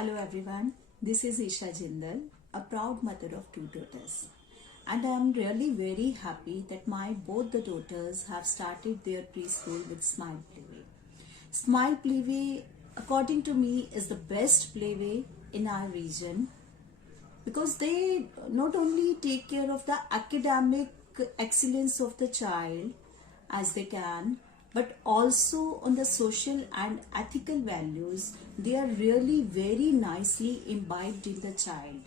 Hello everyone, this is Isha Jindal, a proud mother of two daughters. And I am really very happy that my both the daughters have started their preschool with Smile Playway. Smile Playway, according to me, is the best playway in our region because they not only take care of the academic excellence of the child as they can, but also on the social and ethical values. They are really very nicely imbibed in the child,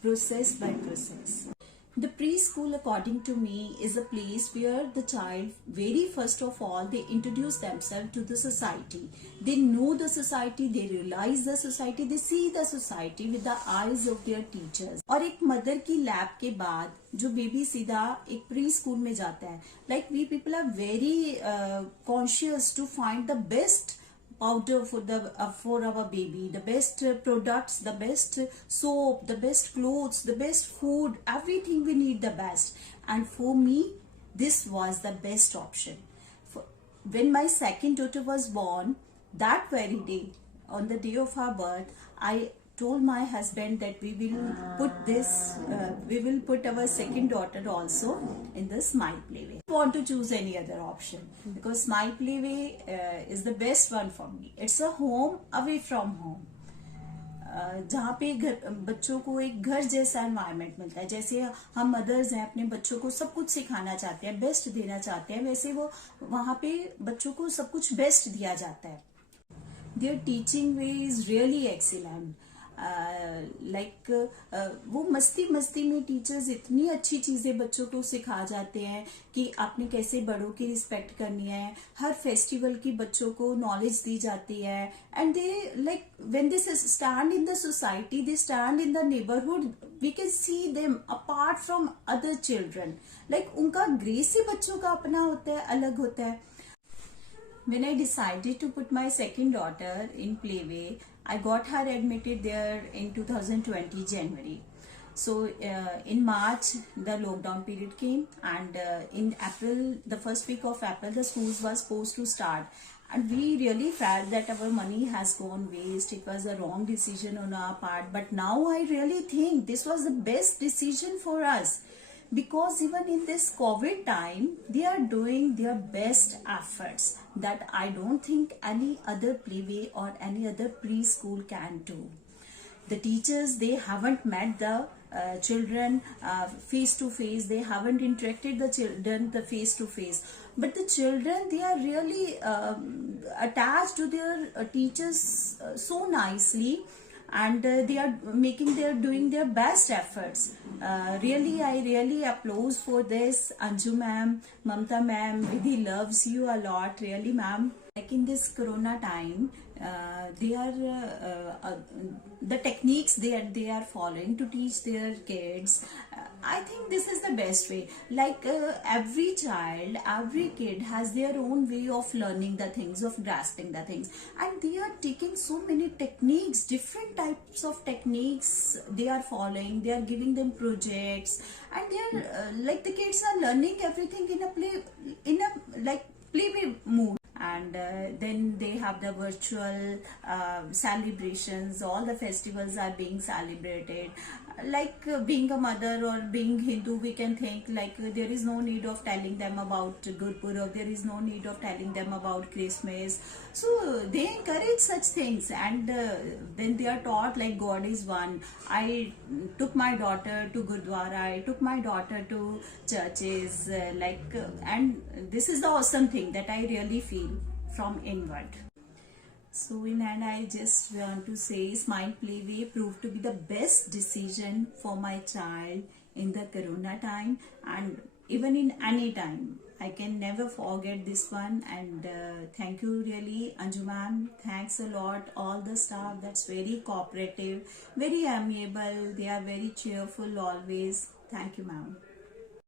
process by process. The preschool, according to me, is a place where the child, very first of all, they introduce themselves to the society. They know the society, they realize the society, they see the society with the eyes of their teachers. और एक mother की lab के बाद जो baby सीधा एक pre school में जाता है, like we people are very conscious to find the best powder for our baby, the best products, the best soap, the best clothes, the best food, everything we need the best. And for me, this was the best option. When my second daughter was born, that very day, on the day of her birth, I told my husband that we will put our second daughter also in the Smile Playway. I want to choose any other option because Smile Playway is the best one for me. It's a home away from home. जहाँ पे बच्चों को एक घर जैसा environment मिलता है. जैसे हम मदर्स हैं, अपने बच्चों को सब कुछ सिखाना चाहते हैं, बेस्ट देना चाहते हैं, वैसे वो वहाँ पे बच्चों को सब कुछ बेस्ट दिया जाता है. Their teaching way is really excellent. वो मस्ती में टीचर्स इतनी अच्छी चीजें बच्चों को सिखा जाते हैं कि आपने कैसे बड़ों की रिस्पेक्ट करनी है. हर फेस्टिवल की बच्चों को नॉलेज दी जाती है. And they like when they stand in the society, they stand in the neighbourhood, we can see them apart from other children. Like उनका ग्रेस ही बच्चों का अपना होता है, अलग होता है. When I decided to put my second daughter in Playway, I got her admitted there in 2020 January. So in March the lockdown period came, and in April, the first week of April, the schools were supposed to start. And we really felt that our money has gone waste. It was a wrong decision on our part. But now I really think this was the best decision for us. Because even in this COVID time, they are doing their best efforts that I don't think any other playway or any other preschool can do. The teachers, they haven't met the children face to face. They haven't interacted the children the face to face. But the children, they are really attached to their teachers so nicely. And they are doing their best efforts. Really, I really applaud for this. Anju ma'am, Mamta ma'am, Vidhi loves you a lot, really ma'am. Like in this corona time, they are the techniques they are following to teach their kids. I think this is the best way. Like every child, every kid has their own way of learning the things, of grasping the things, and they are taking so many techniques, different types of techniques they are following. They are giving them projects, and they are like the kids are learning everything in a playway mood. And then they have the virtual celebrations. All the festivals are being celebrated. Like being a mother or being Hindu, we can think like there is no need of telling them about Gurpurab, there is no need of telling them about Christmas. So they encourage such things, and then they are taught like God is one. I took my daughter to Gurdwara, I took my daughter to churches, and this is the awesome thing that I really feel from inward. So in end, I just want to say Smile Playway proved to be the best decision for my child in the corona time, and even in any time. I can never forget this one. And thank you really, Anju ma'am. Thanks a lot. All the staff, that's very cooperative, very amiable. They are very cheerful always. Thank you ma'am.